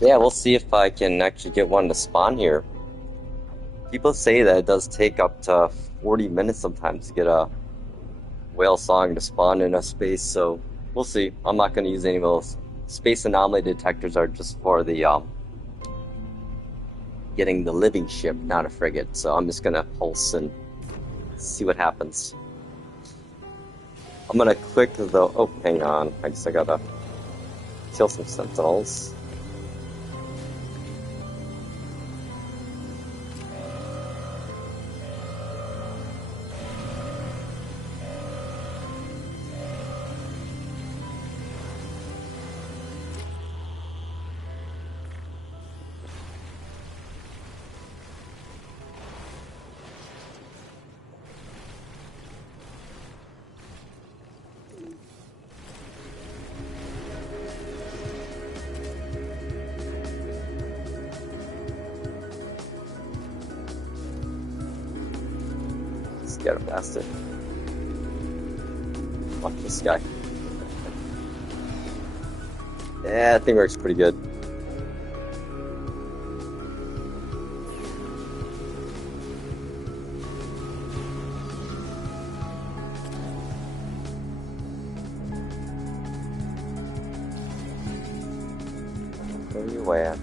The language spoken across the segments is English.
Yeah, we'll see if I can actually get one to spawn here. People say that it does take up to 40 minutes sometimes to get a whale song to spawn in a space, so we'll see. I'm not going to use any of those. Space anomaly detectors are just for the getting the living ship, not a frigate. So I'm just going to pulse and see what happens. I'm going to click the... Oh, hang on. I guess I got to kill some sentinels. Get him past it. Watch this guy. Yeah, that thing works pretty good. Where you at?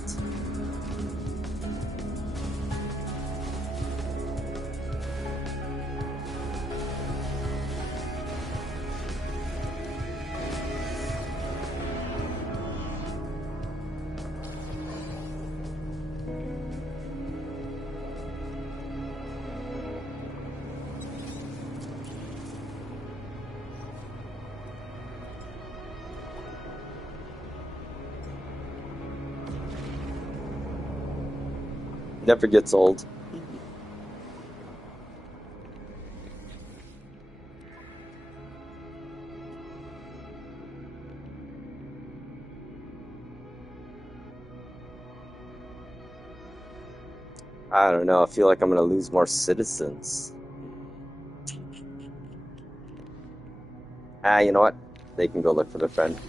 Never gets old. I don't know. I feel like I'm gonna lose more citizens. Ah, you know what? They can go look for their friend.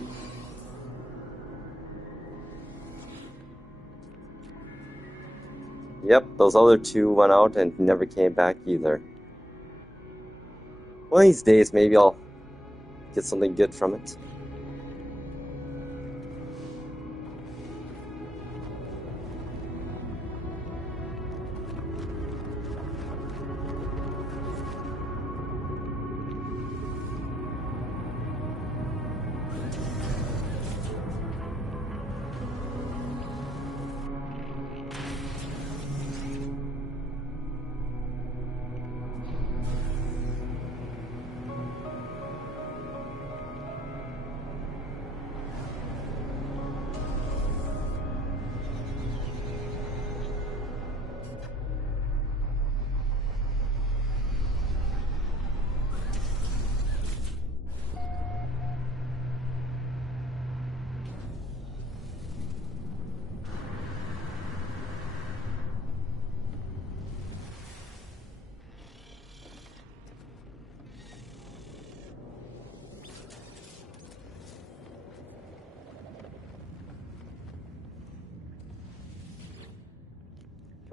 Yep, those other two went out and never came back either. One of these days, maybe I'll get something good from it.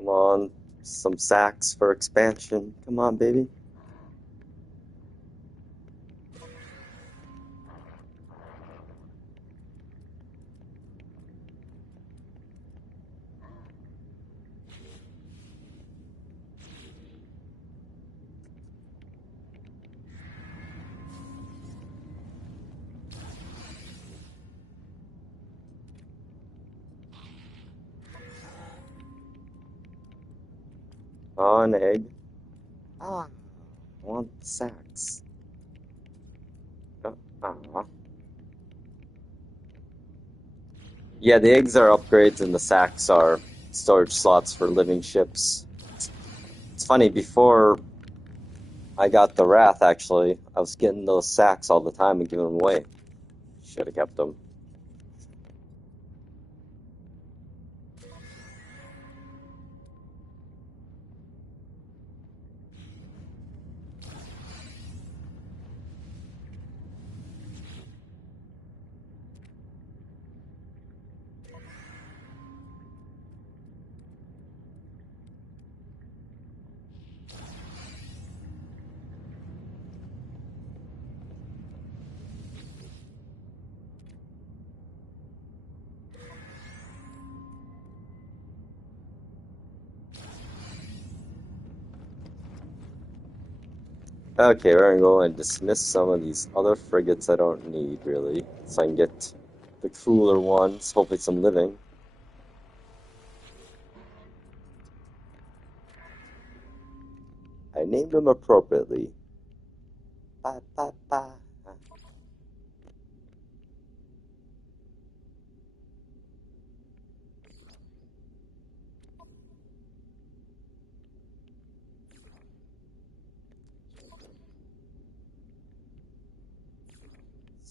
Come on, some sacks for expansion. Come on, baby. Oh, an egg. Ah, I want sacks. Ah. Yeah, the eggs are upgrades and the sacks are storage slots for living ships. It's funny, before I got the Wrath, actually, I was getting those sacks all the time and giving them away. Should have kept them. Okay, we're gonna go and dismiss some of these other frigates I don't need, really. So I can get the cooler ones, hopefully some living. I named them appropriately. Ba, ba, ba.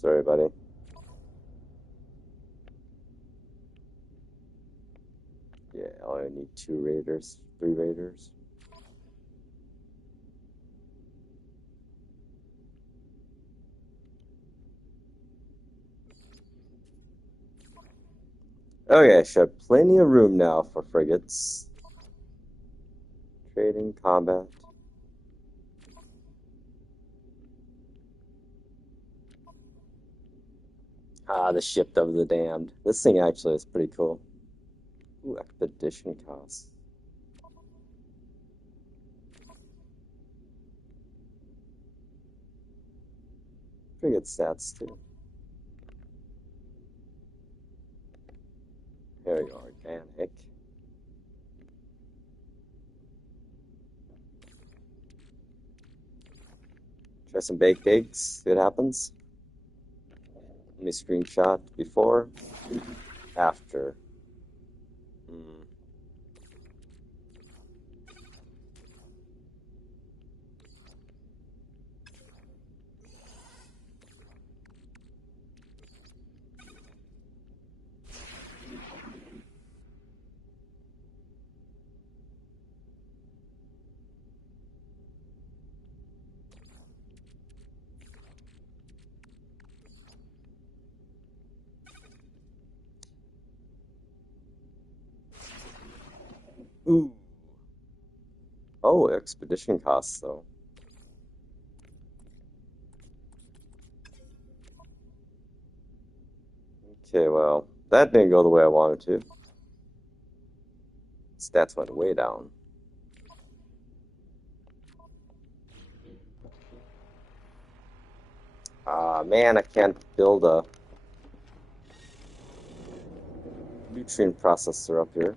Sorry, buddy. Yeah, I only need 2 raiders, 3 raiders. Okay, I should have plenty of room now for frigates. Trading, combat. Ah, the ship of the damned. This thing actually is pretty cool. Ooh, expedition costs. Pretty good stats too. There we go, organic. Try some baked eggs, see what happens. Let me screenshot before, after. Hmm. Ooh. Oh, expedition costs though. Okay, well, that didn't go the way I wanted to. Stats went way down. Ah, man, I can't build a nutrient processor up here.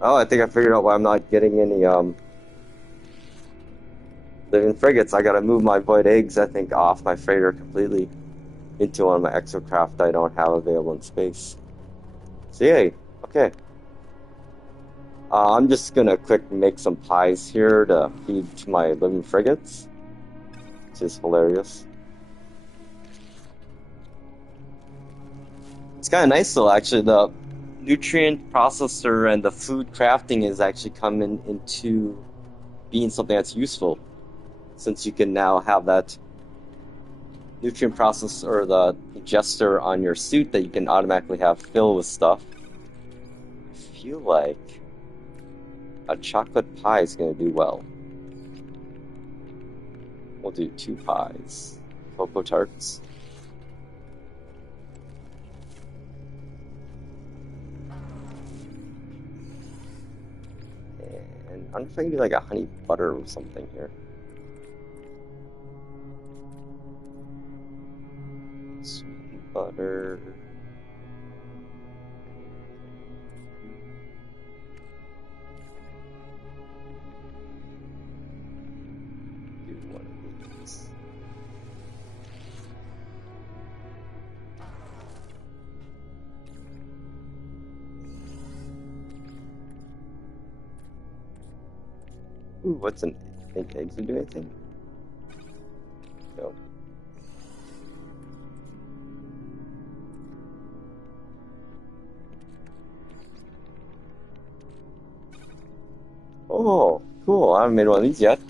Oh, I think I figured out why I'm not getting any living frigates. I gotta move my void eggs, I think, off my freighter completely into one of my exocraft I don't have available in space. So yay, okay. I'm just gonna quick make some pies here to feed to my living frigates, which is hilarious. It's kind of nice though, actually. The nutrient processor and the food crafting is actually coming into being something that's useful, since you can now have that nutrient processor or the digester on your suit that you can automatically have fill with stuff. I feel like a chocolate pie is going to do well. We'll do 2 pies. Cocoa tarts. And I'm trying to do like a honey butter or something here. Sweet butter. Do one of these. Ooh, what's an think eggs would do anything? No. Oh, cool. I haven't made one of these yet.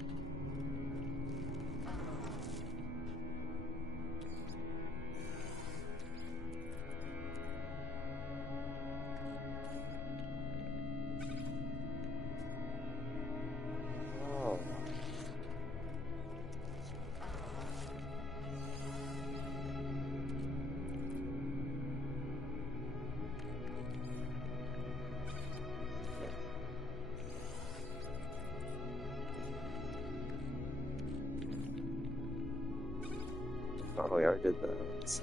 Oh. Oh, we already did that.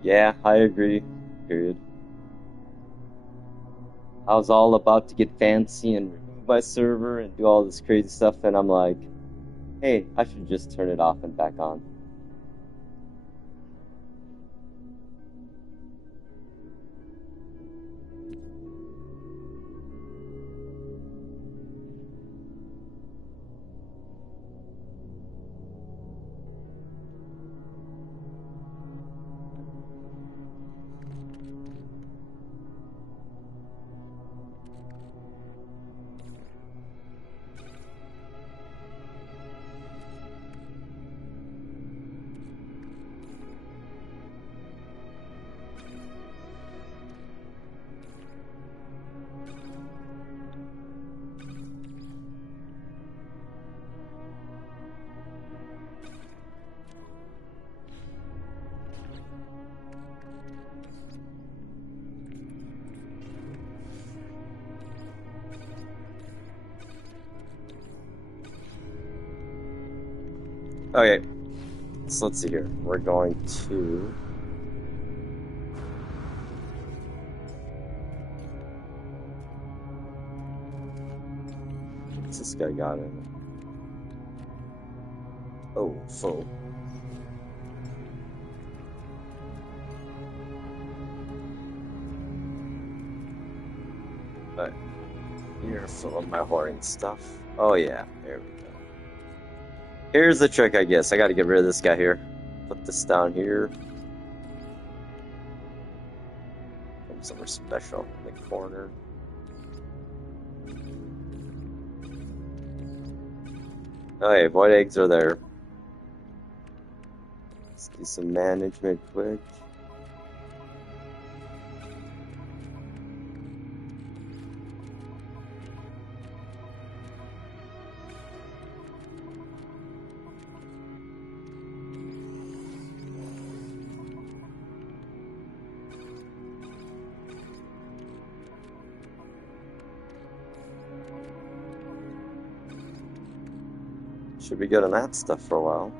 Yeah, I agree. Period. I was all about to get fancy and remove my server and do all this crazy stuff, and I'm like, hey, I should just turn it off and back on. Okay, so let's see here. We're going to... What's this guy got in it? Oh, full. But you're full of my whoring stuff. Oh yeah, there we go. Here's the trick, I guess. I gotta get rid of this guy here. Put this down here. From somewhere special in the corner. Okay, void eggs are there. Let's do some management quick. Should be good on that stuff for a while.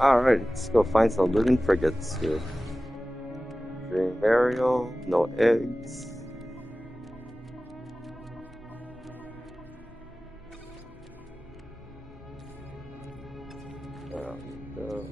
Alright, let's go find some living frigates here. Dream burial, no eggs. There we go.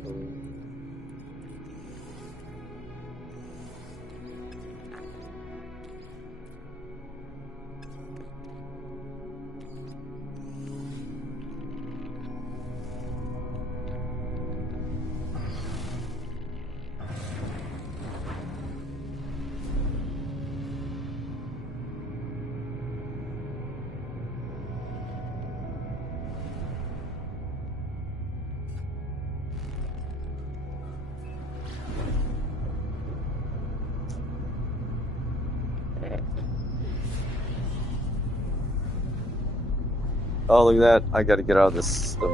Oh, look at that. I gotta get out of this system.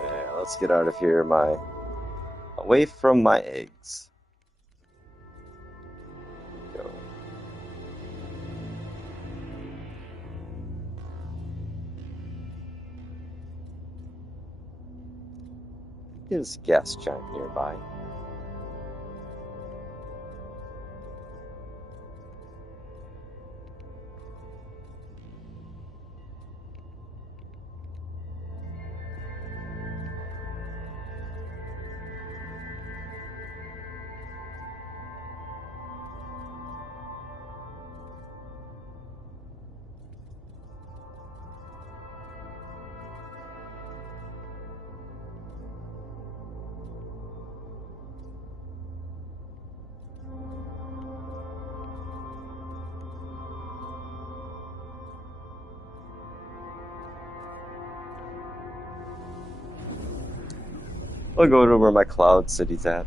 Yeah, let's get out of here, away from my eggs. Go. There's a gas giant nearby. I'll go to where my cloud city's at.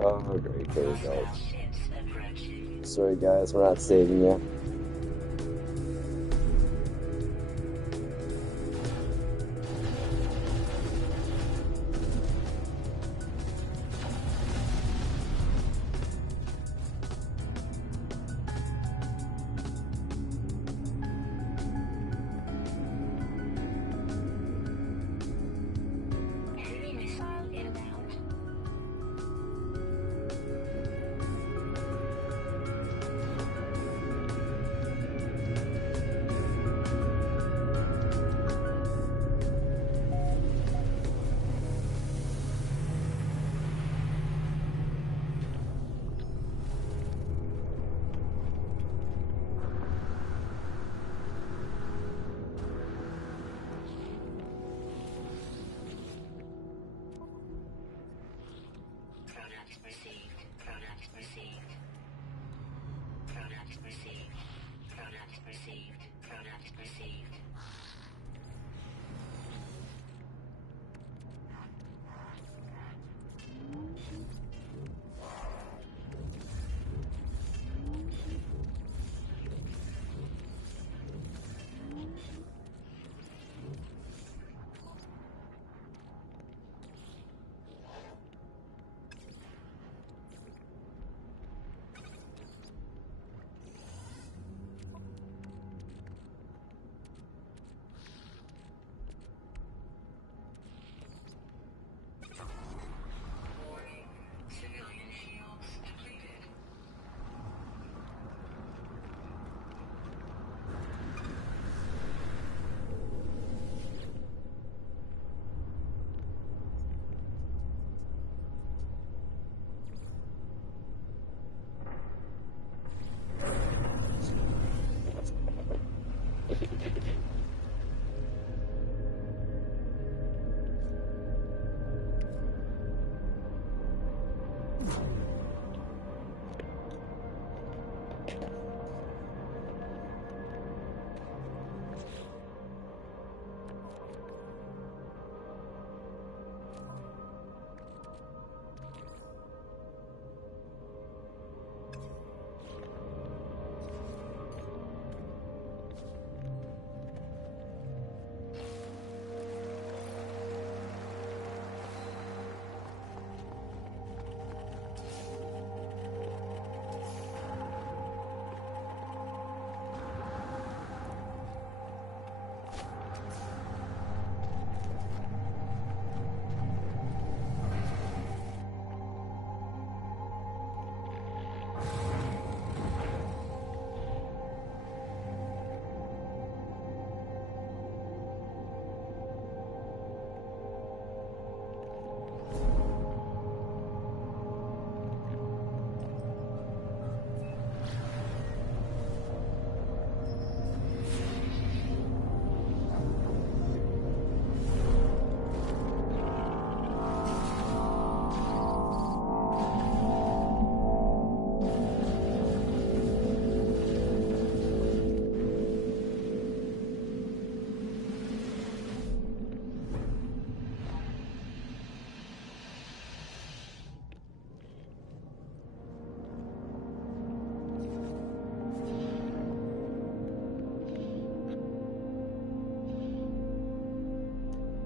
Oh, great, there we go. Sorry guys, we're not saving you.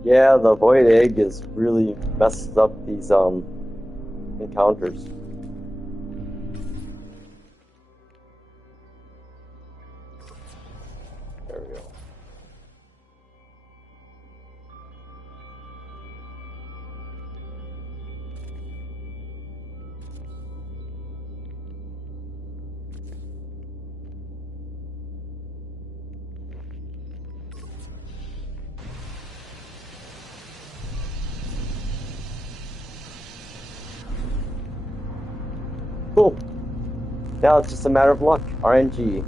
Yeah, the void egg is really messes up these encounters. There we go. Now it's just a matter of luck. RNG.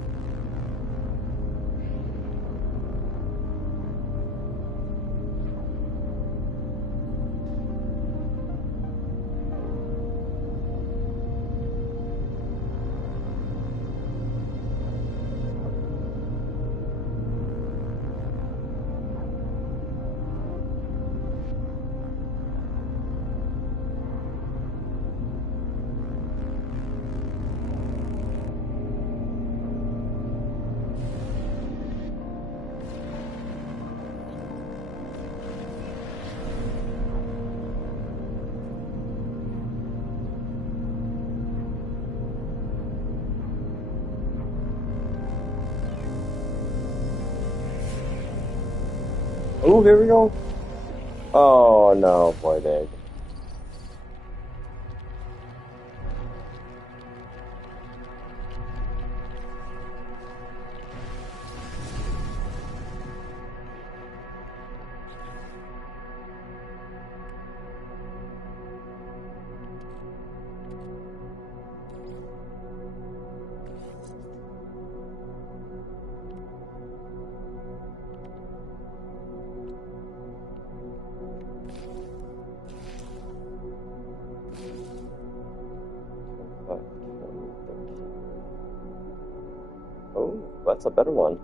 Oh, here we go. Oh no, boy, dig. Oh, that's a better one.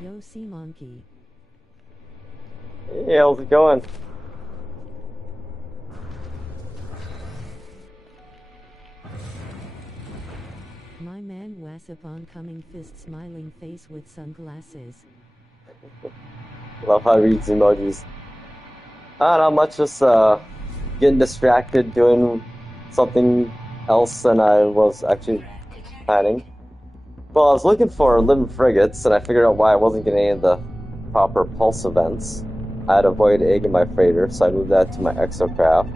Yo, Sea Monkey. Hey, how's it going? My man Wasp oncoming fist smiling face with sunglasses. Love how he reads emojis. Not much, just getting distracted doing something else than I was actually planning. Well, I was looking for living frigates, and I figured out why I wasn't getting any of the proper pulse events. I had a void egg in my freighter, so I moved that to my exocraft.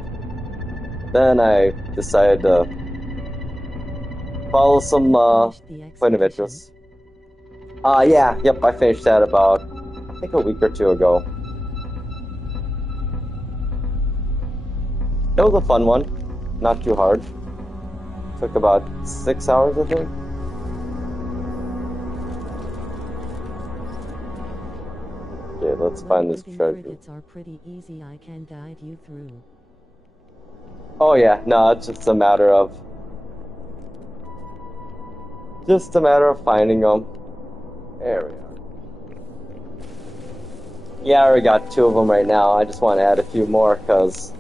Then I decided to follow some point of interest. Yep, I finished that about, I think, a week or two ago. It was a fun one, not too hard. Took about 6 hours, I think. Okay, let's find this treasure. Frigates are pretty easy, I can guide you through. Oh yeah, no, it's just a matter of finding them. There we are. Yeah, I already got 2 of them right now. I just want to add a few more because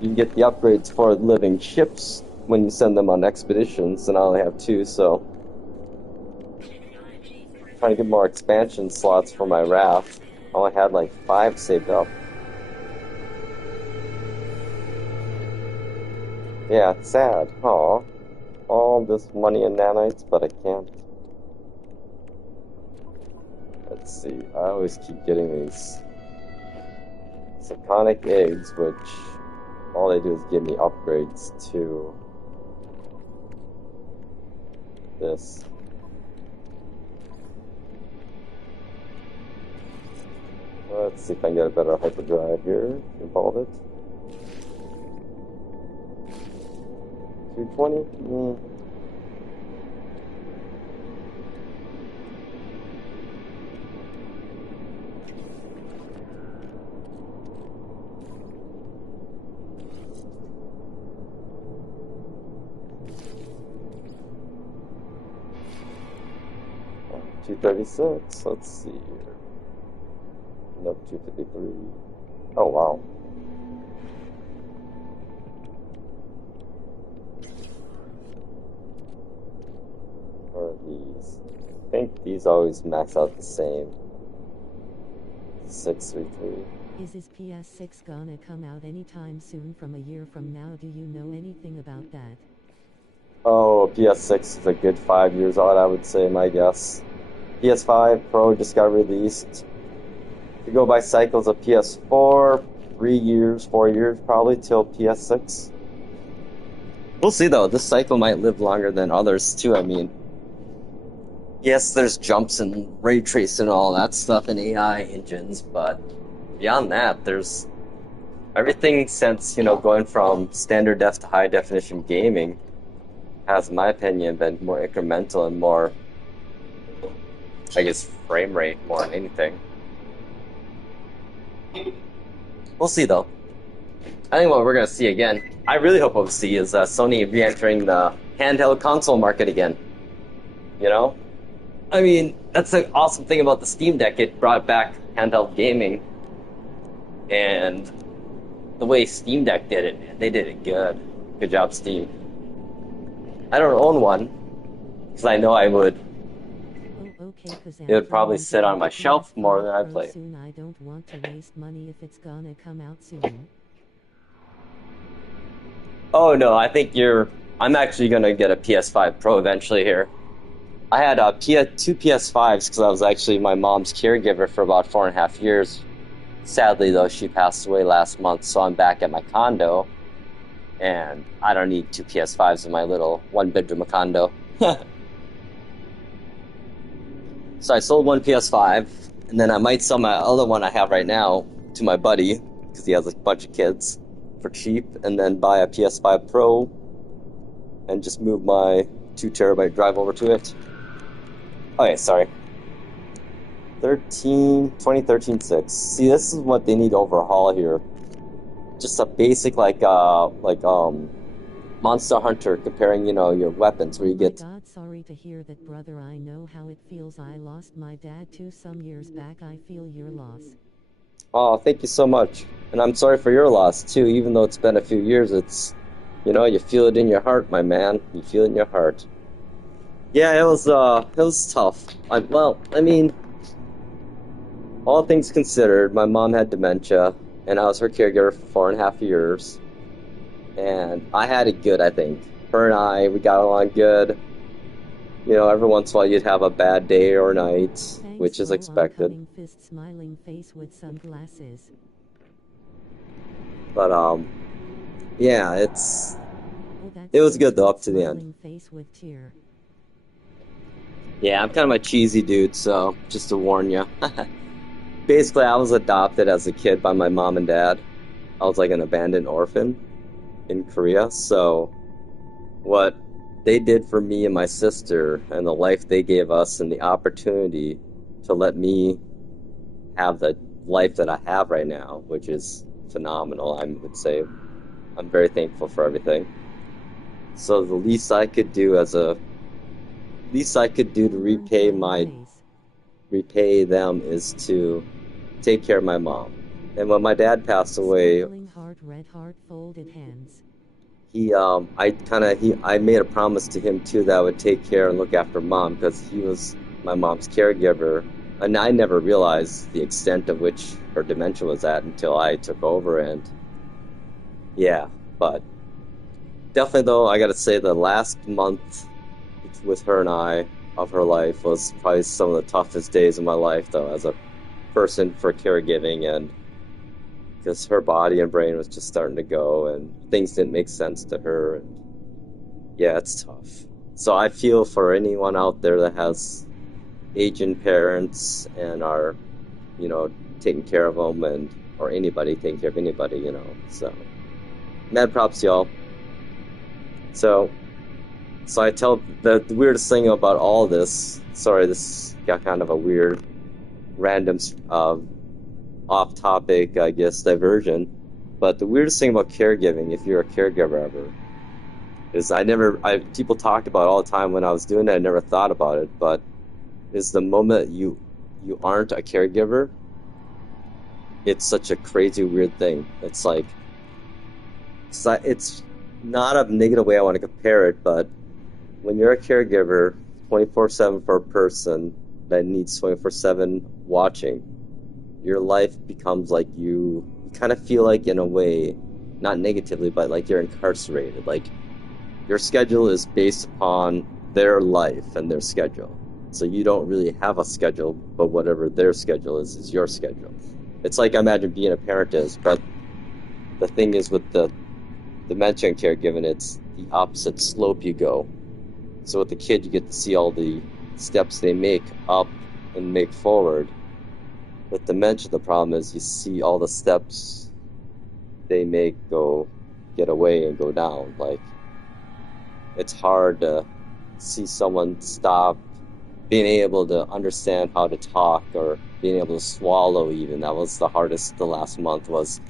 you can get the upgrades for living ships when you send them on expeditions, and I only have 2, so I'm trying to get more expansion slots for my raft. I only had like 5 saved up. Yeah, it's sad. Aw. All this money in nanites, but I can't. Let's see. I always keep getting these Psychonic eggs, which all they do is give me upgrades to this. Let's see if I can get a better hyperdrive here. Evolve it. 220? 236. Let's see here. Nope, 253. Oh, wow. What are these? I think these always max out the same. 633. Is his PS6 gonna come out anytime soon from a year from now? Do you know anything about that? Oh, PS6 is a good 5 years out, I would say, my guess. PS5 Pro just got released. You go by cycles of PS4, 3 years, 4 years probably till PS6. We'll see though, this cycle might live longer than others too. I mean, yes, there's jumps and ray tracing and all that stuff in AI engines, but beyond that, there's everything since, going from standard def to high definition gaming has, in my opinion, been more incremental and more, I guess, frame rate more than anything. We'll see though. I think what we're going to see again, I really hope what we'll see is Sony re-entering the handheld console market again. I mean, that's the awesome thing about the Steam Deck. It brought back handheld gaming. And the way Steam Deck did it, man, they did it good. Good job, Steam. I don't own one, because I know I would. Oh, okay, It would probably sit on my shelf more than I play. Soon. I don't want to waste money if it's gonna come out soon. Oh no, I think I'm actually going to get a PS5 Pro eventually here. I had two PS5s because I was actually my mom's caregiver for about 4.5 years. Sadly, though, she passed away last month, so I'm back at my condo. And I don't need two PS5s in my little one-bedroom condo. So I sold one PS5, and then I might sell my other one I have right now to my buddy, because he has a bunch of kids, for cheap, and then buy a PS5 Pro, and just move my 2 terabyte drive over to it. Okay, sorry. 2013 6. See, this is what they need to overhaul here. Just a basic Monster Hunter comparing, your weapons where you get. Oh my God, sorry to hear that, brother. I know how it feels. I lost my dad too some years back. I feel your loss. Oh, thank you so much. And I'm sorry for your loss too, even though it's been a few years. It's, you feel it in your heart, my man. You feel it in your heart. Yeah, it was tough. I mean, all things considered, my mom had dementia, and I was her caregiver for 4.5 years. And I had it good, I think. Her and I, we got along good. Every once in a while you'd have a bad day or night, Thanks, which is lol, expected. oncoming fist, smiling face with sunglasses. But, yeah, Oh, it was that's good though, up to sweet, the end. smiling face with tear. Yeah, I'm kind of a cheesy dude, so just to warn you. Basically, I was adopted as a kid by my mom and dad. I was like an abandoned orphan in Korea, so what they did for me and my sister and the life they gave us and the opportunity to let me have the life that I have right now, which is phenomenal, I would say. I'm very thankful for everything. So the least I could do to repay them is to take care of my mom. And when my dad passed away, Smiling heart, red heart, folded hands. I made a promise to him too that I would take care and look after mom because he was my mom's caregiver, and I never realized the extent of which her dementia was at until I took over. And yeah, but definitely though, I gotta say the last month with her and I of her life was probably some of the toughest days of my life though, as a person for caregiving, and because her body and brain was just starting to go and things didn't make sense to her. And yeah, it's tough. So I feel for anyone out there that has aging parents and are, taking care of them, or anybody taking care of anybody, So, mad props, y'all. So I tell the weirdest thing about all this. Sorry, this got kind of a weird, random, off-topic, I guess, diversion. But the weirdest thing about caregiving, if you're a caregiver ever, is people talked about it all the time when I was doing it. I never thought about it, but is the moment you aren't a caregiver, it's such a crazy weird thing. It's like it's not a negative way I want to compare it, but when you're a caregiver 24/7 for a person that needs 24/7 watching, your life becomes like you kind of feel like in a way, not negatively, but like you're incarcerated. Like your schedule is based upon their life and their schedule. So you don't really have a schedule, but whatever their schedule is your schedule. It's like I imagine being a parent is, but the thing is with the dementia and caregiving, it's the opposite slope you go. So with the kid, you get to see all the steps they make up and make forward. With dementia, the problem is you see all the steps they make go get away and go down. Like it's hard to see someone stop being able to understand how to talk or being able to swallow even. That was the hardest the last month was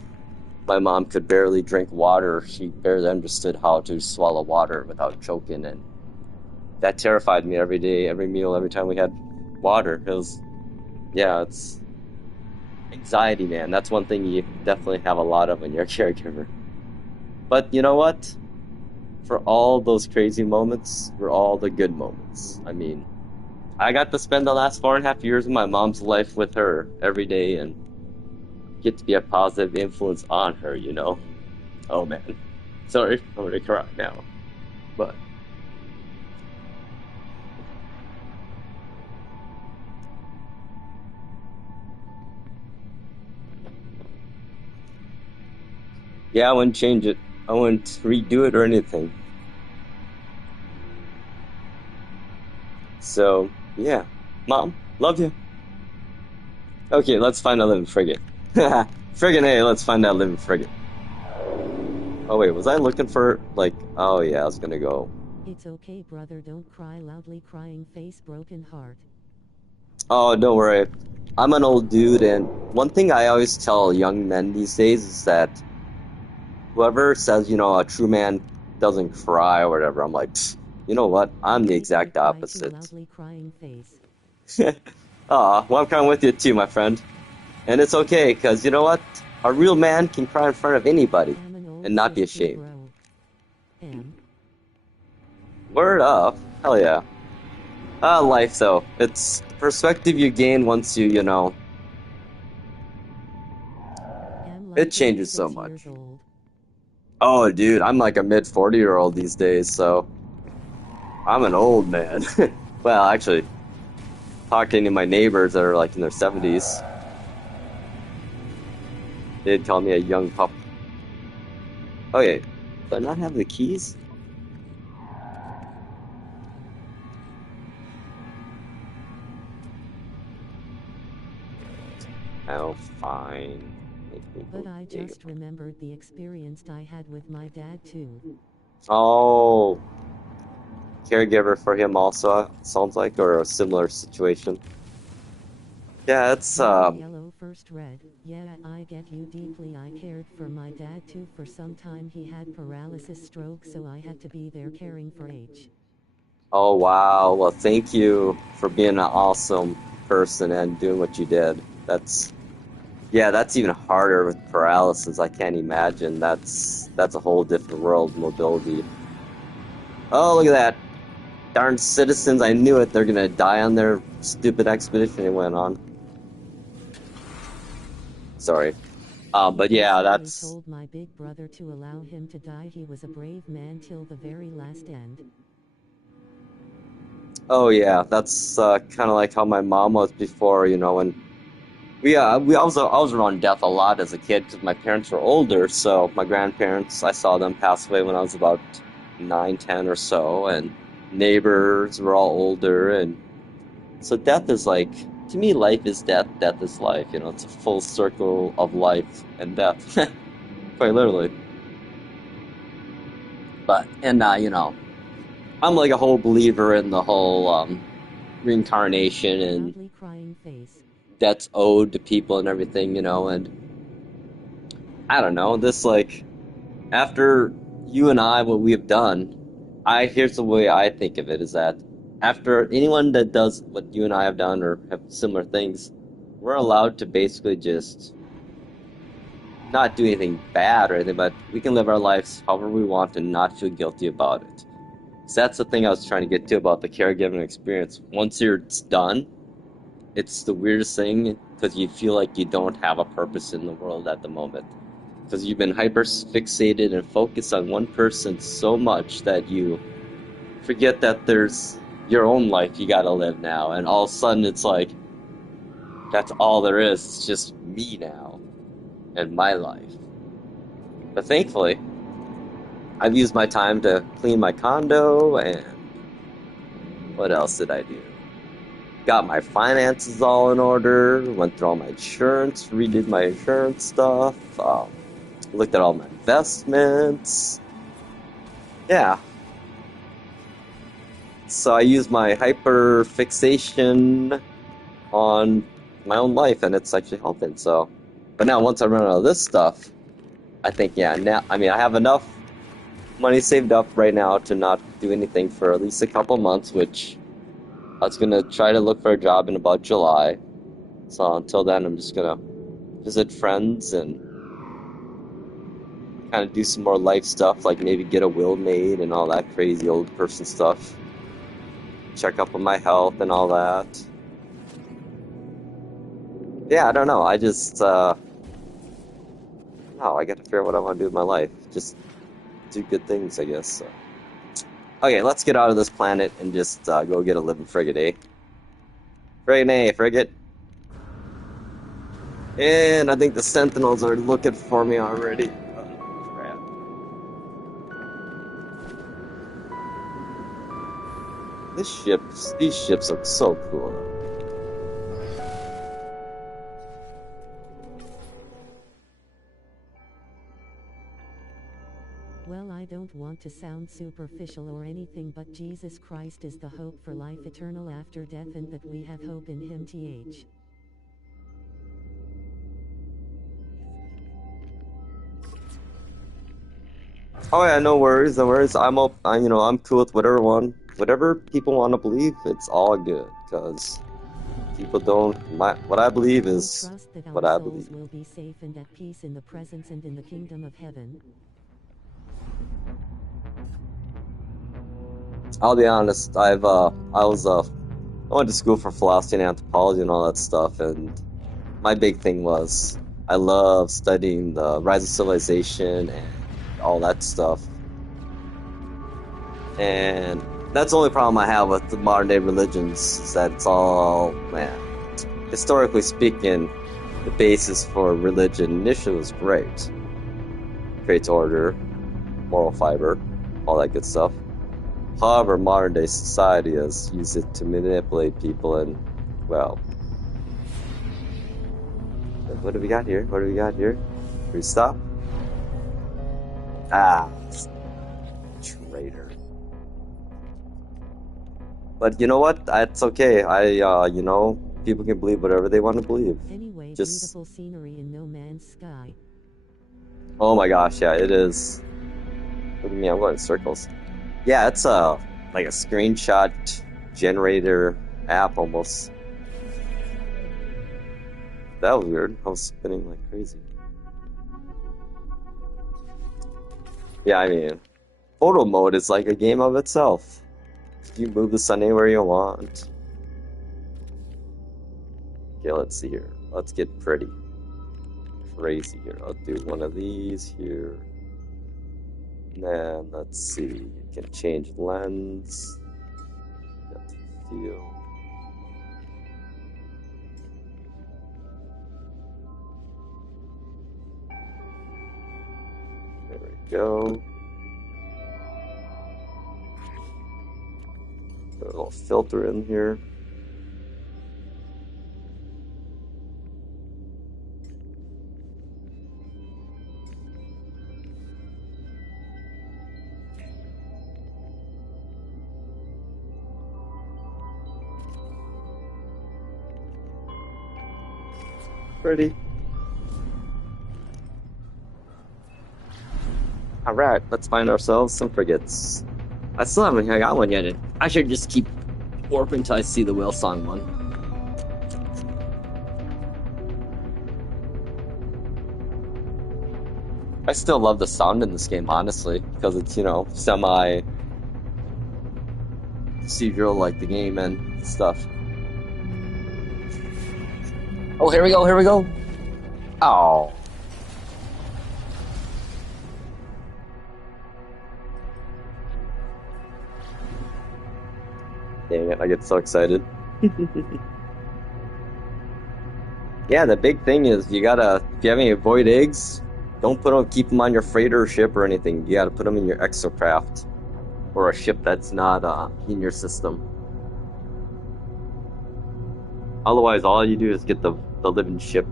my mom could barely drink water. She barely understood how to swallow water without choking, and that terrified me every day, every meal, every time we had water. It was, yeah, it's anxiety, man. That's one thing you definitely have a lot of when you're a caregiver. But you know what? For all those crazy moments were all the good moments. I mean, I got to spend the last 4.5 years of my mom's life with her every day and get to be a positive influence on her, you know? Oh man. Sorry, I'm gonna cry now. But yeah, I wouldn't change it. I wouldn't redo it or anything. So, yeah. Mom, love you. Okay, let's find a living frigate. Friggin' hey, let's find that living frigate. Oh wait, was I looking for like oh yeah, I was gonna go. It's okay, brother, don't cry loudly, crying face, broken heart. Oh, don't worry. I'm an old dude and one thing I always tell young men these days is that whoever says, a true man doesn't cry or whatever, I'm like, "Pfft, you know what? I'm the Maybe I exact cry too opposite." loudly, crying face. Aw, well, I'm kind of with you too, my friend. And it's okay, because you know what? A real man can cry in front of anybody Am an and old not be sissy, ashamed. bro. Am. Word up. Hell yeah. Life, though. It's perspective you gain once Am it like changes so 36 much. years old. Oh, dude, I'm like a mid 40-year-old these days, so I'm an old man. Well, actually, talking to my neighbors that are like in their 70s, they'd call me a young pup. Okay, do I not have the keys? Oh, fine. Make me But go I dig. just remembered the experience I had with my dad too. Oh, caregiver for him also, sounds like, or a similar situation. Yeah, it's, Yellow, yellow, first red. Yeah, I get you deeply. I cared for my dad too for some time. He had paralysis stroke, so I had to be there caring for H. oh wow. Well, thank you for being an awesome person and doing what you did. Yeah, that's even harder with paralysis. I can't imagine. That's a whole different world, mobility. Oh, look at that. Darn citizens, I knew it. They're gonna die on their stupid expedition they went on. Sorry. He But yeah, basically that's told my big brother to allow him to die. He was a brave man till the very last end. oh yeah, that's kind of like how my mom was before, when I was around death a lot as a kid because my parents were older. So my grandparents, I saw them pass away when I was about 9, 10 or so, and neighbors were all older, and so death is like to me, life is death, death is life. It's a full circle of life and death, quite literally. But and I'm like a whole believer in the whole reincarnation and Loudly crying face. debts owed to people and everything, and I don't know, this like after you and I, what we have done, here's the way I think of it is that after anyone that does what you and I have done or have similar things, we're allowed to basically just not do anything bad or anything, but we can live our lives however we want and not feel guilty about it. So that's the thing I was trying to get to about the caregiving experience. Once it's done, it's the weirdest thing because you feel like you don't have a purpose in the world at the moment. Because you've been hyper fixated and focused on one person so much that you forget that there's your own life you gotta live now. And all of a sudden it's like, that's all there is. It's just me now and my life. But thankfully, I've used my time to clean my condo, and what else did I do? Got my finances all in order, went through all my insurance, redid my insurance stuff, looked at all my investments. Yeah. So I used my hyper fixation on my own life, and it's actually helping. So, but now once I run out of this stuff, I think, yeah, now, I mean, I have enough money saved up right now to not do anything for at least a couple months, which I was gonna try to look for a job in about July. So until then, I'm just gonna visit friends and kind of do some more life stuff, like maybe get a will made and all that crazy old person stuff. Check up on my health and all that. Yeah, I don't know. I just, I got to figure out what I want to do with my life. Just do good things, I guess. So. Okay, let's get out of this planet and just go get a living frigate, eh? Frigate. And I think the Sentinels are looking for me already. Oh, crap. These ships look so cool. Well, I don't want to sound superficial or anything, but Jesus Christ is the hope for life eternal after death, and that we have hope in Him. TH. Oh yeah, no worries. I'm cool with whatever people want to believe. It's all good, because people don't. What I believe is Trust that what our I souls believe. will be safe and at peace in the presence and in the kingdom of heaven. I'll be honest. I went to school for philosophy and anthropology and all that stuff, and my big thing was I love studying the rise of civilization and all that stuff. And that's the only problem I have with the modern day religions, is that it's all, man, historically speaking, the basis for religion initially was great. Creates order, moral fiber, all that good stuff. However, modern day society has used it to manipulate people, and, well, what do we got here? Can we stop? Ah, traitor. But you know what? That's okay. People can believe whatever they want to believe. Anyway, Just... beautiful scenery in no man's sky. Oh my gosh, yeah, it is. Look at me, I'm going in circles. Yeah, it's like a screenshot generator app almost. That was weird. I was spinning like crazy. Yeah, I mean, photo mode is like a game of itself. You move the sun anywhere you want. Okay, let's see here. Let's get pretty crazy here. I'll do one of these here. And then let's see. You can change lens. Got the field. There we go. Put a little filter in here. Ready. Alright, let's find ourselves some frigates. I still haven't got one yet. I should just keep warp until I see the whale song one. I still love the sound in this game, honestly, because it's, you know, semi procedural like the game and stuff. Oh, here we go, here we go. Oh. Dang it, I get so excited. Yeah, the big thing is you gotta, if you have any void eggs, don't keep them on your freighter ship or anything. You gotta put them in your exocraft or a ship that's not in your system. Otherwise, all you do is get the living ship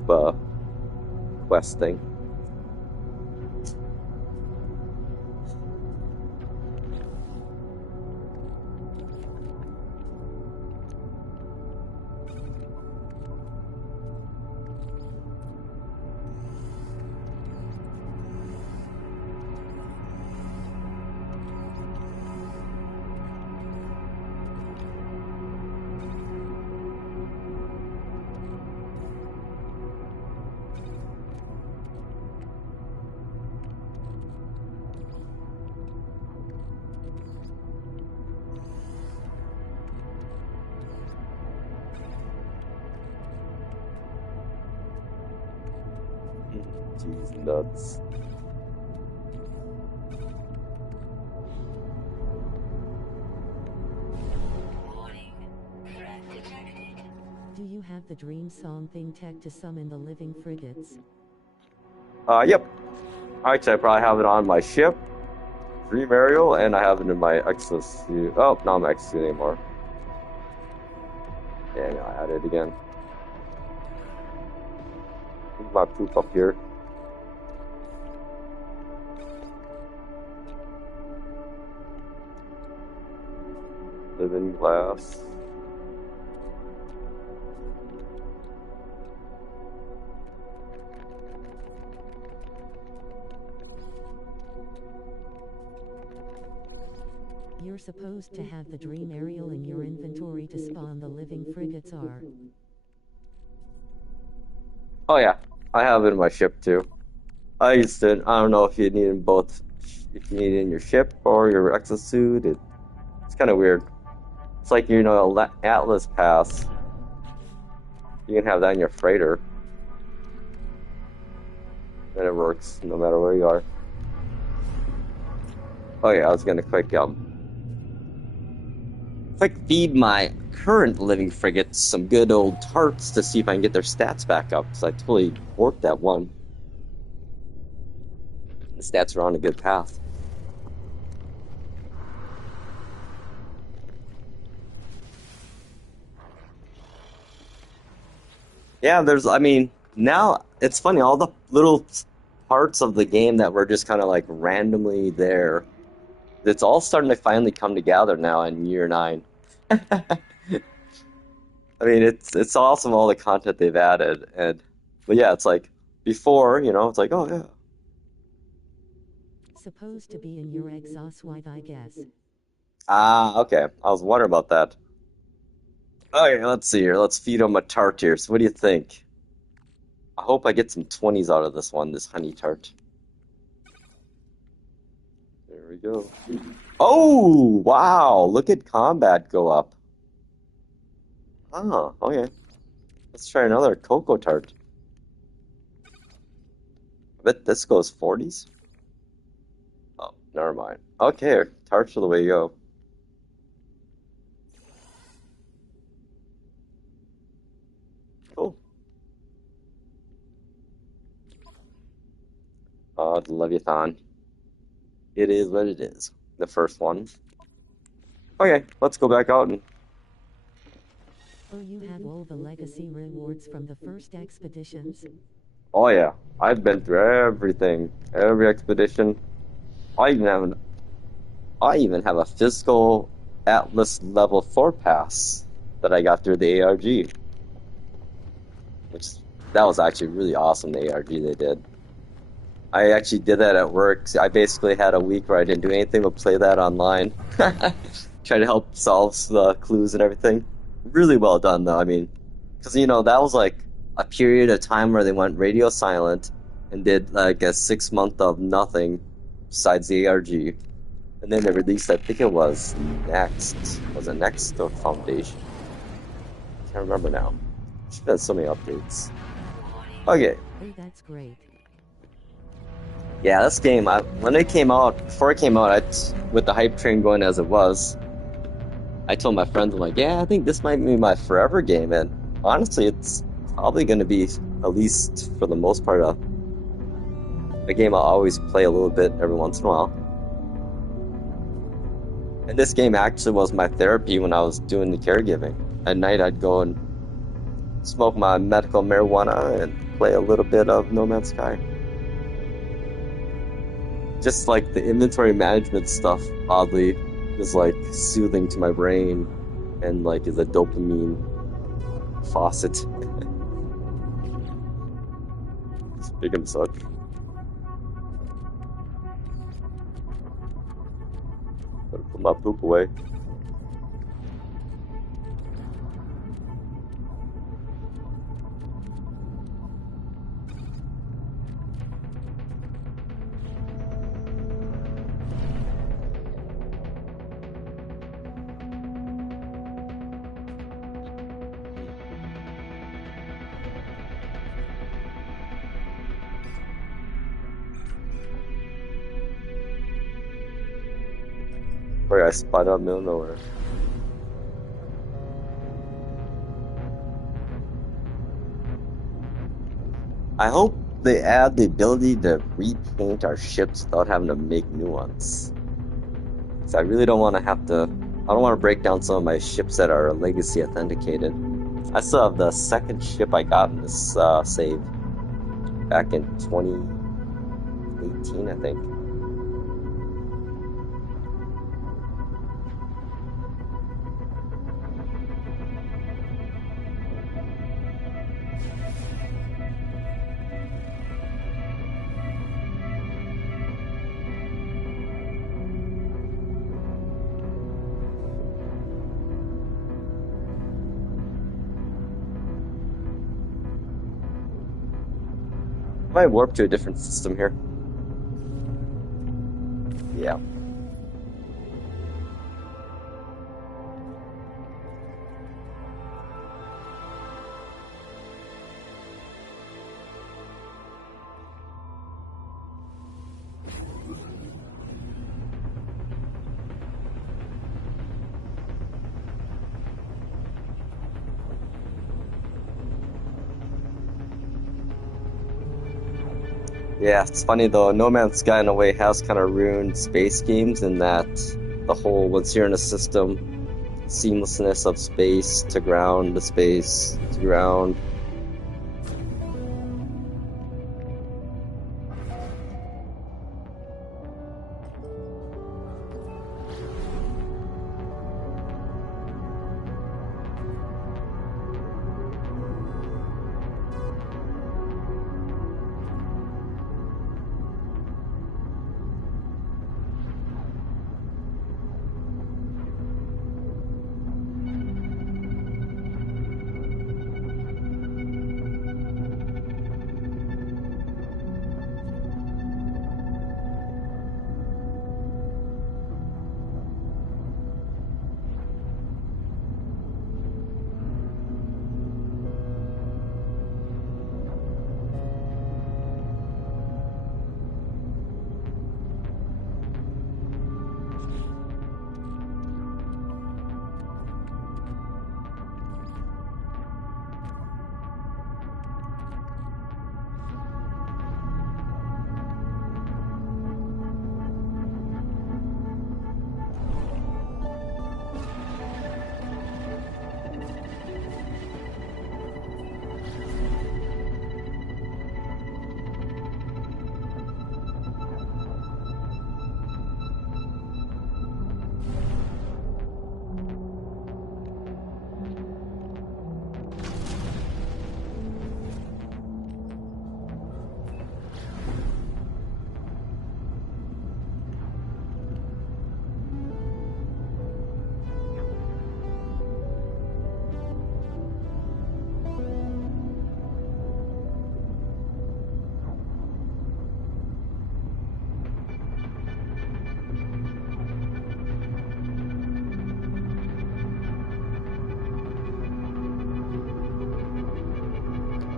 quest thing. Jeez, nuts. Do you have the dream song thing tech to summon the living frigates? Yep. Actually, I probably have it on my ship, Dream Aerial, and I have it in my exosuit. Oh, not my exosuit anymore. Dang, I added it again. Move my poop up here. Living glass. You're supposed to have the dream aerial in your inventory to spawn the living frigates are. Oh yeah, I have it in my ship too. I don't know if you need them both, if you need it in your ship or your exosuit. It's kind of weird. It's like, you know, Atlas Pass. You can have that in your freighter. And it works no matter where you are. Oh yeah, I was gonna quick feed my current living frigates some good old tarts to see if I can get their stats back up, because I totally worked that one. The stats are on a good path. Yeah, I mean, now it's funny, all the little parts of the game that were just kind of like randomly there, it's all starting to finally come together now in year 9. I mean, it's awesome all the content they've added, but yeah, it's like before, you know, it's like, oh yeah. Supposed to be in your exhaust wipe, I guess. Ah, okay. I was wondering about that. Okay, let's see here. Let's feed them a tart here. So what do you think? I hope I get some 20s out of this one, this honey tart. There we go. Oh, wow. Look at combat go up. Ah, okay. Let's try another cocoa tart. I bet this goes 40s. Oh, never mind. Okay, tarts are the way to go. Cool. The Leviathan. It is what it is. The first one. Okay, let's go back out and... Oh, you have all the legacy rewards from the first expeditions? Oh yeah, I've been through everything. Every expedition. I even have a physical Atlas level 4 pass that I got through the ARG. That was actually really awesome, the ARG they did. I actually did that at work. I basically had a week where I didn't do anything but play that online. try to help solve the clues and everything. Really well done, though. I mean, because that was like a period of time where they went radio silent and did like a 6 month of nothing besides the ARG, and then they released. I think it was Next. Was it Next or Foundation? Can't remember now. Should have so many updates. Okay. Hey, that's great. Yeah, this game, when it came out, before it came out, with the hype train going as it was, I told my friends, I'm like, yeah, I think this might be my forever game, and honestly, it's probably going to be, at least for the most part, a game I'll always play a little bit every once in a while. And this game actually was my therapy when I was doing the caregiving. At night, I'd go and smoke my medical marijuana and play a little bit of No Man's Sky. Just like the inventory management stuff, oddly, is like soothing to my brain and like is a dopamine faucet. Speaking of such. Better put my poop away. Where I spot out middle of nowhere. I hope they add the ability to repaint our ships without having to make new ones. So I really don't want to have to. I don't want to break down some of my ships that are legacy authenticated. I still have the second ship I got in this save back in 2018, I think. I might warp to a different system here. Yeah. Yeah, it's funny though, No Man's Sky in a way has kind of ruined space games in that the whole, once you're in a system, seamlessness of space to ground to space to ground.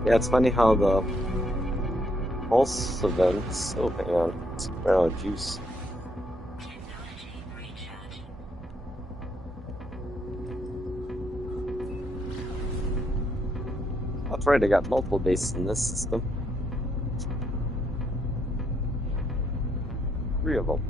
Yeah, it's funny how the pulse events. Oh, hang on. Ran out of juice. That's right, I got multiple bases in this system. 3 of them.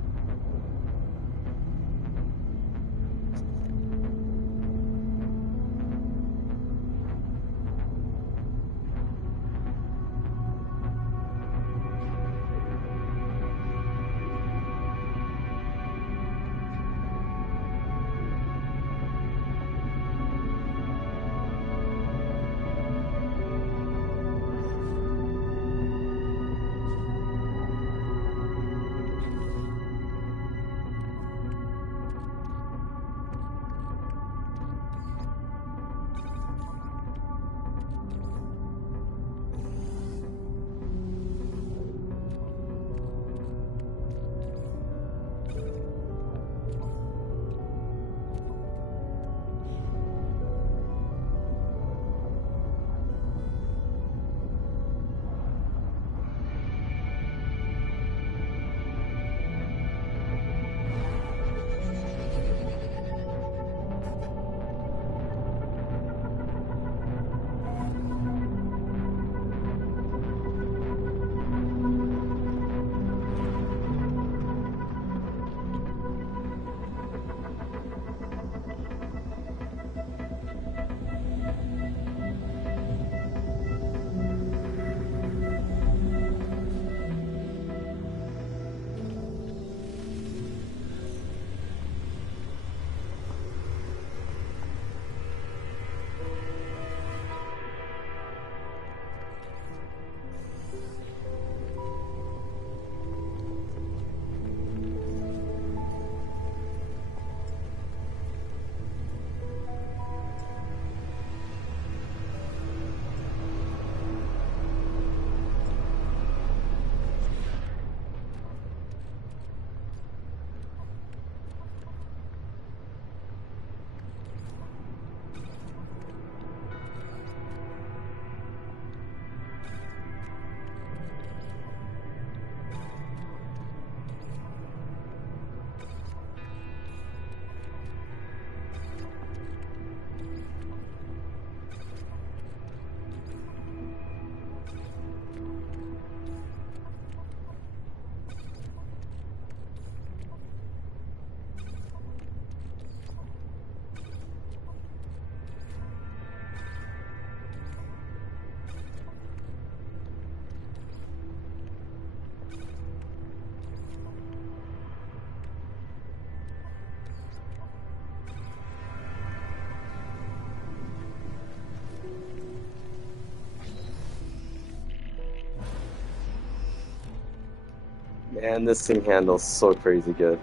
Man, this thing handles so crazy good.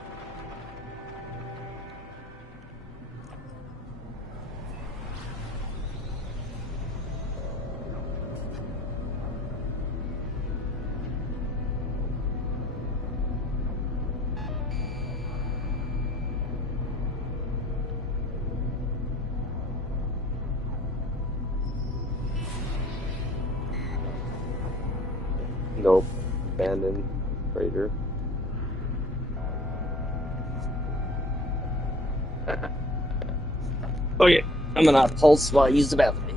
Nope. Abandoned freighter. Okay, I'm gonna pulse while I use the bathroom.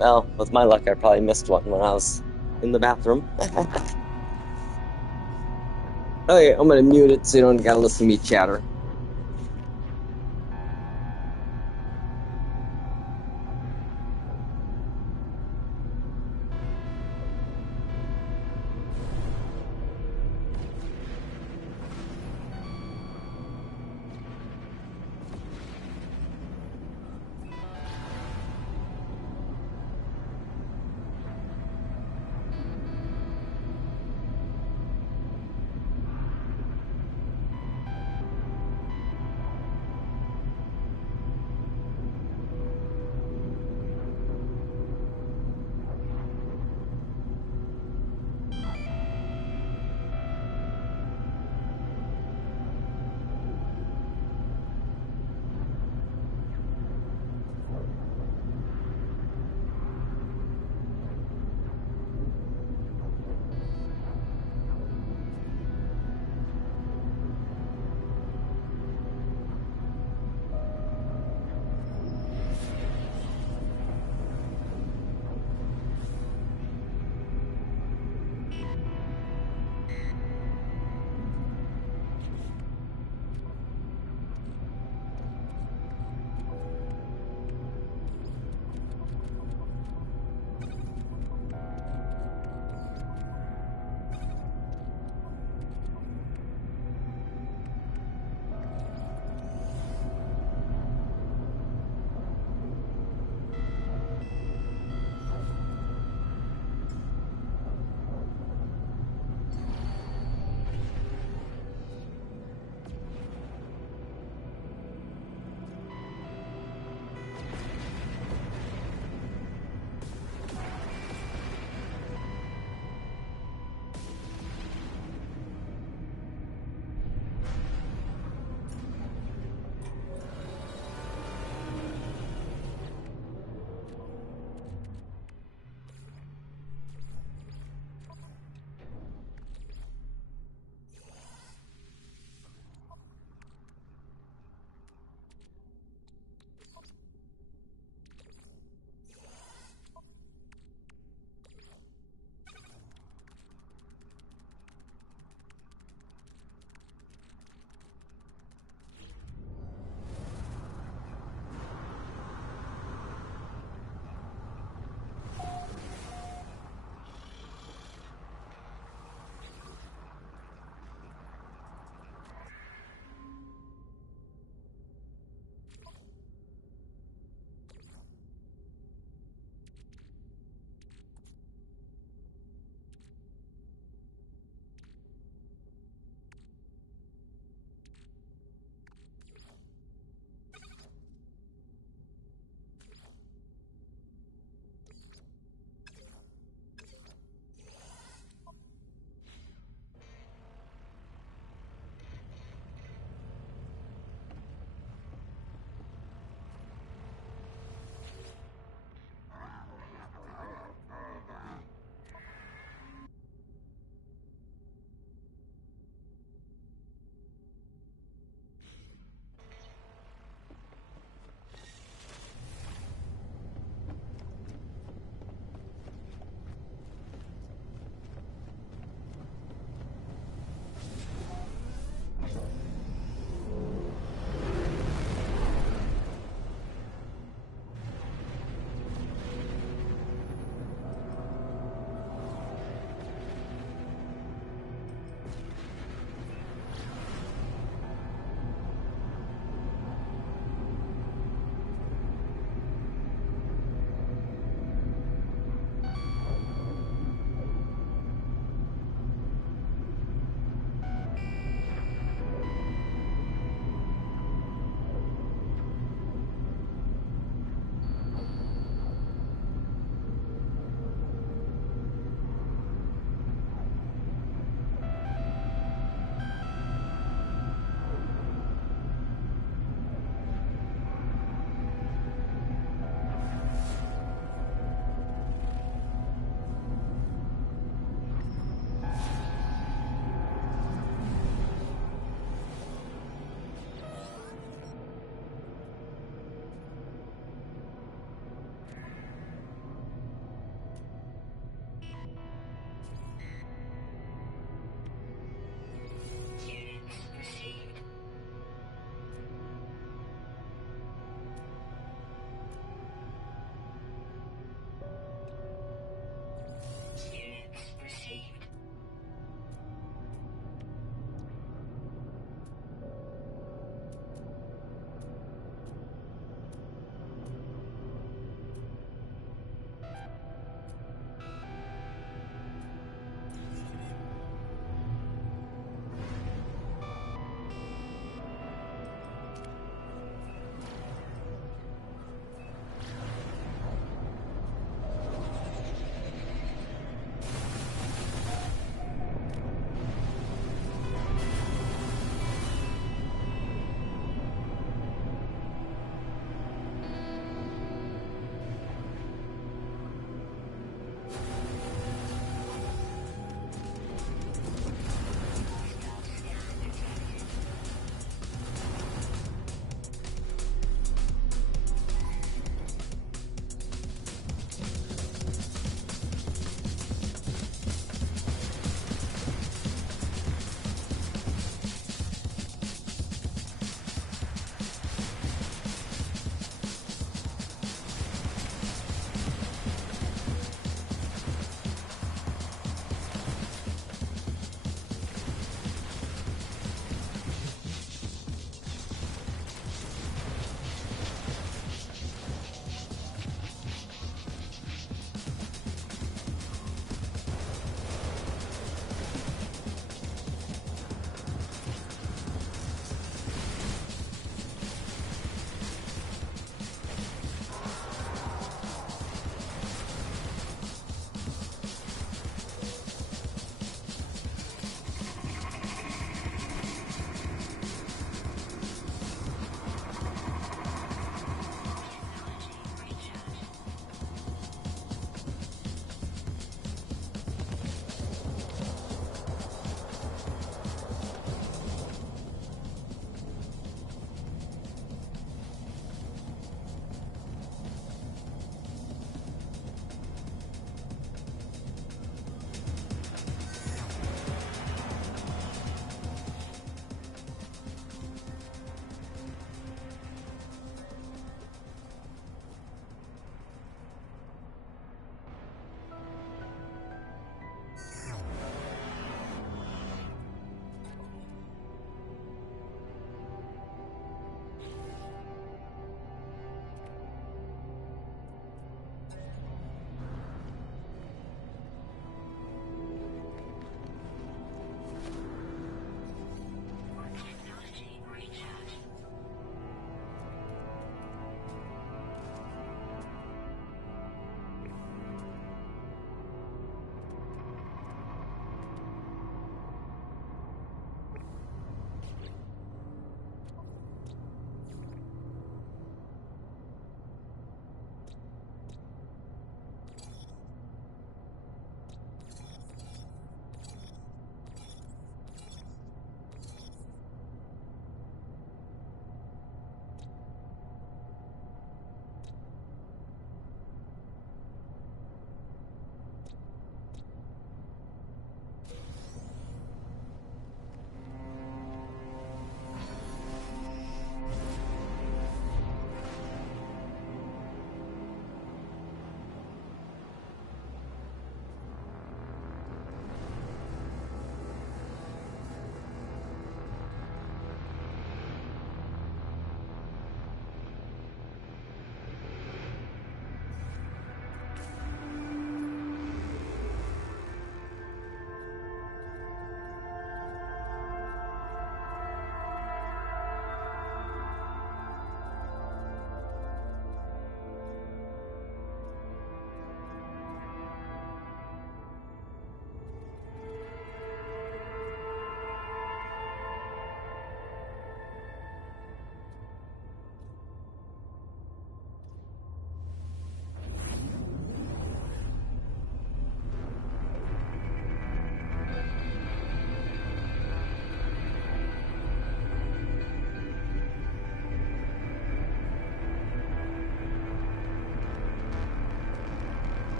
Well, with my luck, I probably missed one when I was in the bathroom. Okay, I'm gonna mute it so you don't gotta listen to me chatter.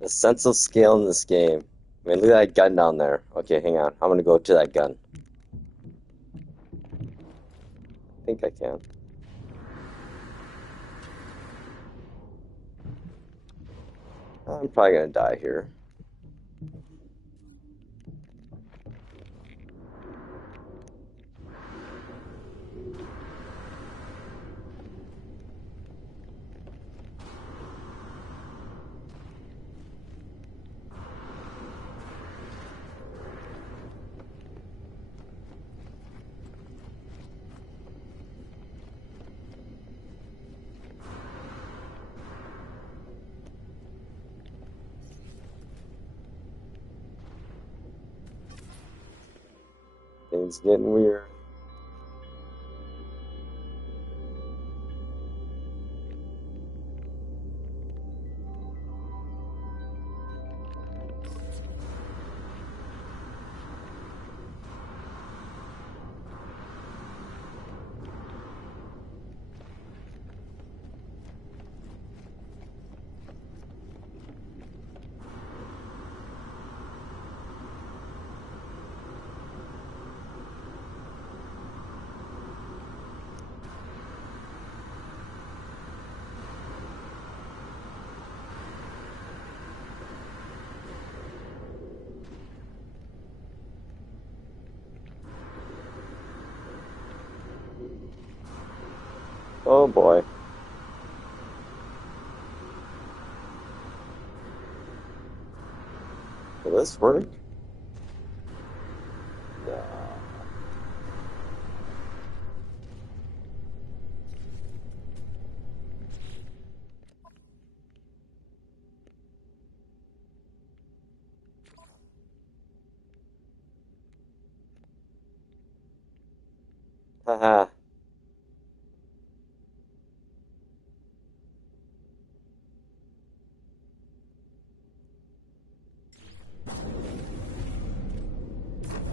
The sense of scale in this game. I mean, look at that gun down there. Okay, hang on. I'm gonna go to that gun. I think I can. I'm probably gonna die here. Things getting weird. Oh boy. Will this work? No. Haha.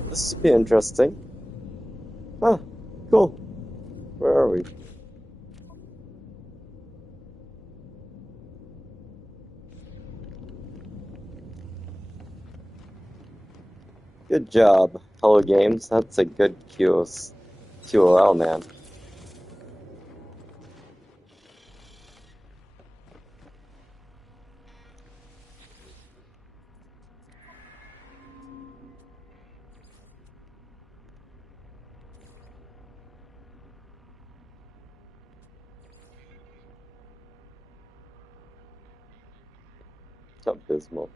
This should be interesting. Huh. Cool. Where are we? Good job, Hello Games. That's a good QOL, man. Abysmal.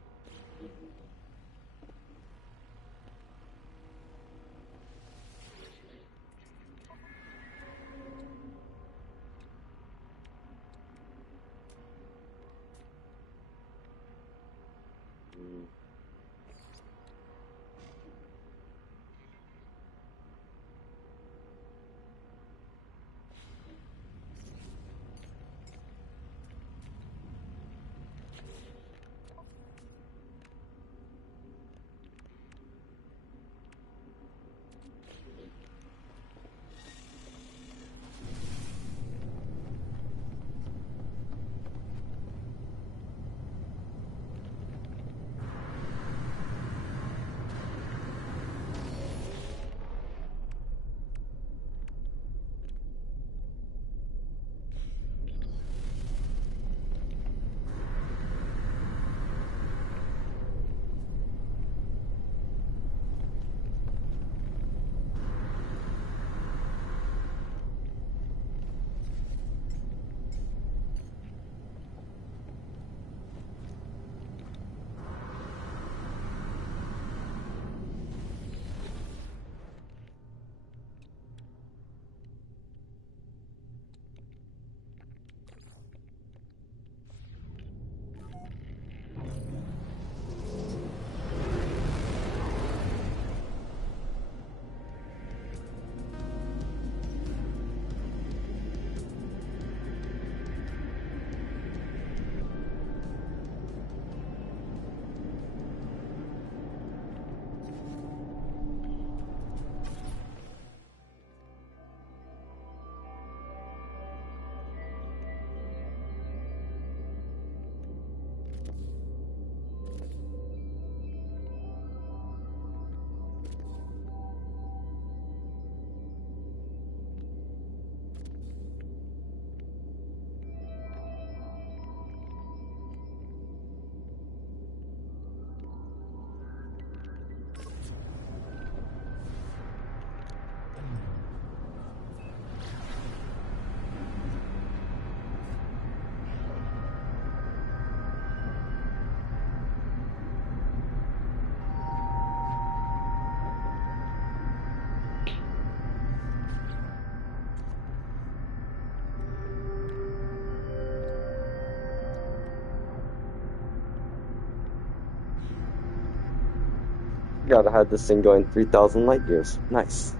Gotta have this thing going 3,000 light years. Nice.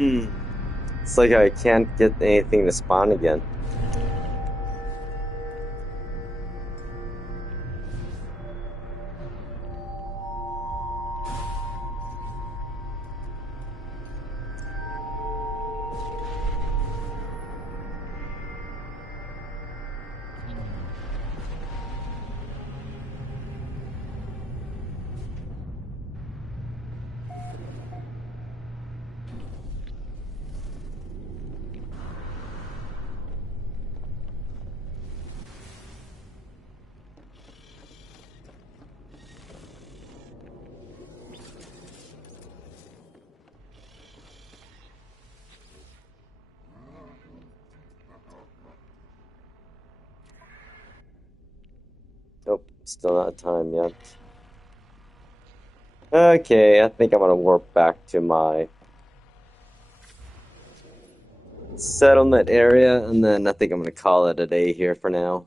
It's like I can't get anything to spawn again. Nope, still not time yet. Okay, I think I'm gonna warp back to my settlement area, and then I think I'm gonna call it a day here for now.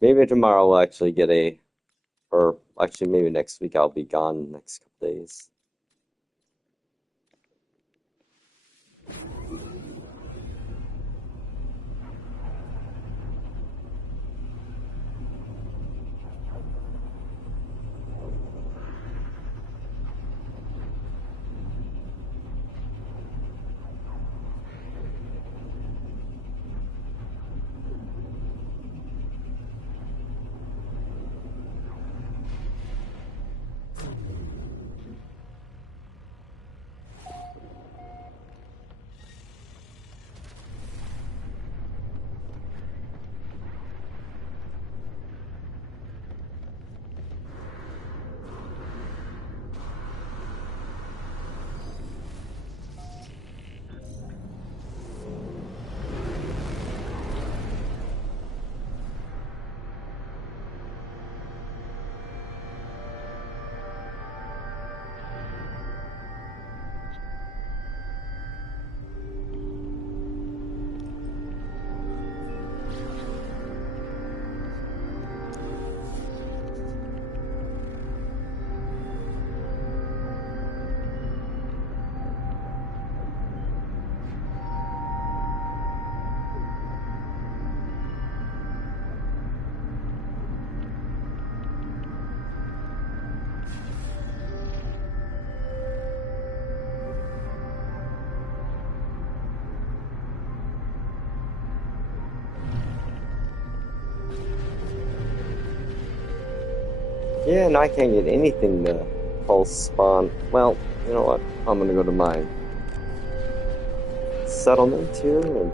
Maybe tomorrow we'll actually get or actually maybe next week I'll be gone the next couple days. Yeah, and I can't get anything to pulse spawn. Well, you know what? I'm gonna go to my settlement here and